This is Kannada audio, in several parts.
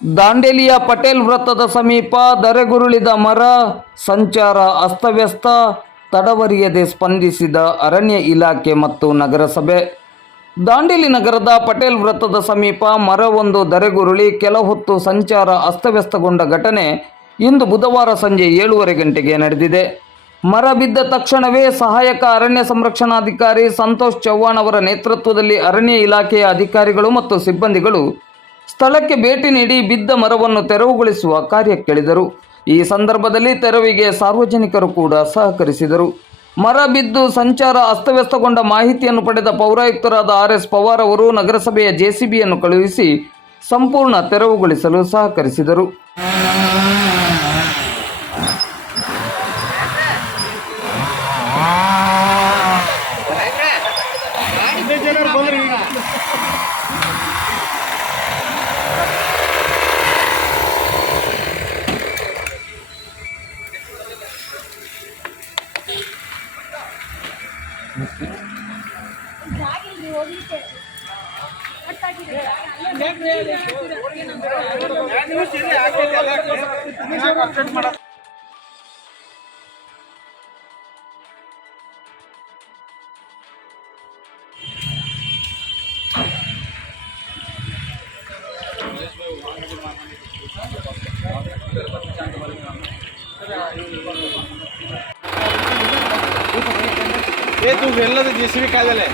ದಾಂಡೇಲಿಯ ಪಟೇಲ್ ವೃತ್ತದ ಸಮೀಪ ಧರೆಗುರುಳಿದ ಮರ, ಸಂಚಾರ ಅಸ್ತವ್ಯಸ್ತ, ತಡವರಿಯದೆ ಸ್ಪಂದಿಸಿದ ಅರಣ್ಯ ಇಲಾಖೆ ಮತ್ತು ನಗರಸಭೆ. ದಾಂಡೇಲಿ ನಗರದ ಪಟೇಲ್ ವೃತ್ತದ ಸಮೀಪ ಮರವೊಂದು ಧರೆಗುರುಳಿ ಕೆಲ ಹೊತ್ತು ಸಂಚಾರ ಅಸ್ತವ್ಯಸ್ತಗೊಂಡ ಘಟನೆ ಇಂದು ಬುಧವಾರ ಸಂಜೆ 7:30 ಗಂಟೆಗೆ ನಡೆದಿದೆ. ಮರ ಬಿದ್ದ ತಕ್ಷಣವೇ ಸಹಾಯಕ ಅರಣ್ಯ ಸಂರಕ್ಷಣಾಧಿಕಾರಿ ಸಂತೋಷ್ ಚವ್ಹಾಣ್ ಅವರ ನೇತೃತ್ವದಲ್ಲಿ ಅರಣ್ಯ ಇಲಾಖೆಯ ಅಧಿಕಾರಿಗಳು ಮತ್ತು ಸಿಬ್ಬಂದಿಗಳು ಸ್ಥಳಕ್ಕೆ ಭೇಟಿ ನೀಡಿ ಬಿದ್ದ ಮರವನ್ನು ತೆರವುಗೊಳಿಸುವ ಕಾರ್ಯಕ್ಕಿಳಿದರು. ಈ ಸಂದರ್ಭದಲ್ಲಿ ತೆರವಿಗೆ ಸಾರ್ವಜನಿಕರು ಕೂಡ ಸಹಕರಿಸಿದರು. ಮರ ಬಿದ್ದು ಸಂಚಾರ ಅಸ್ತವ್ಯಸ್ತಗೊಂಡ ಮಾಹಿತಿಯನ್ನು ಪಡೆದ ಪೌರಾಯುಕ್ತರಾದ RS ಪವಾರ್ ಅವರು ನಗರಸಭೆಯ JCBಯನ್ನು ಕಳುಹಿಸಿ ಸಂಪೂರ್ಣ ತೆರವುಗೊಳಿಸಲು ಸಹಕರಿಸಿದರು. तू वेल्ला JCB कायदले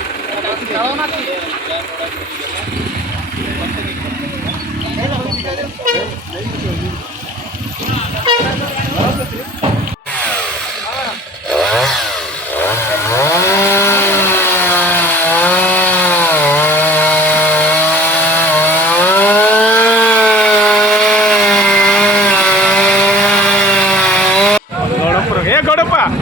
गौडप्पा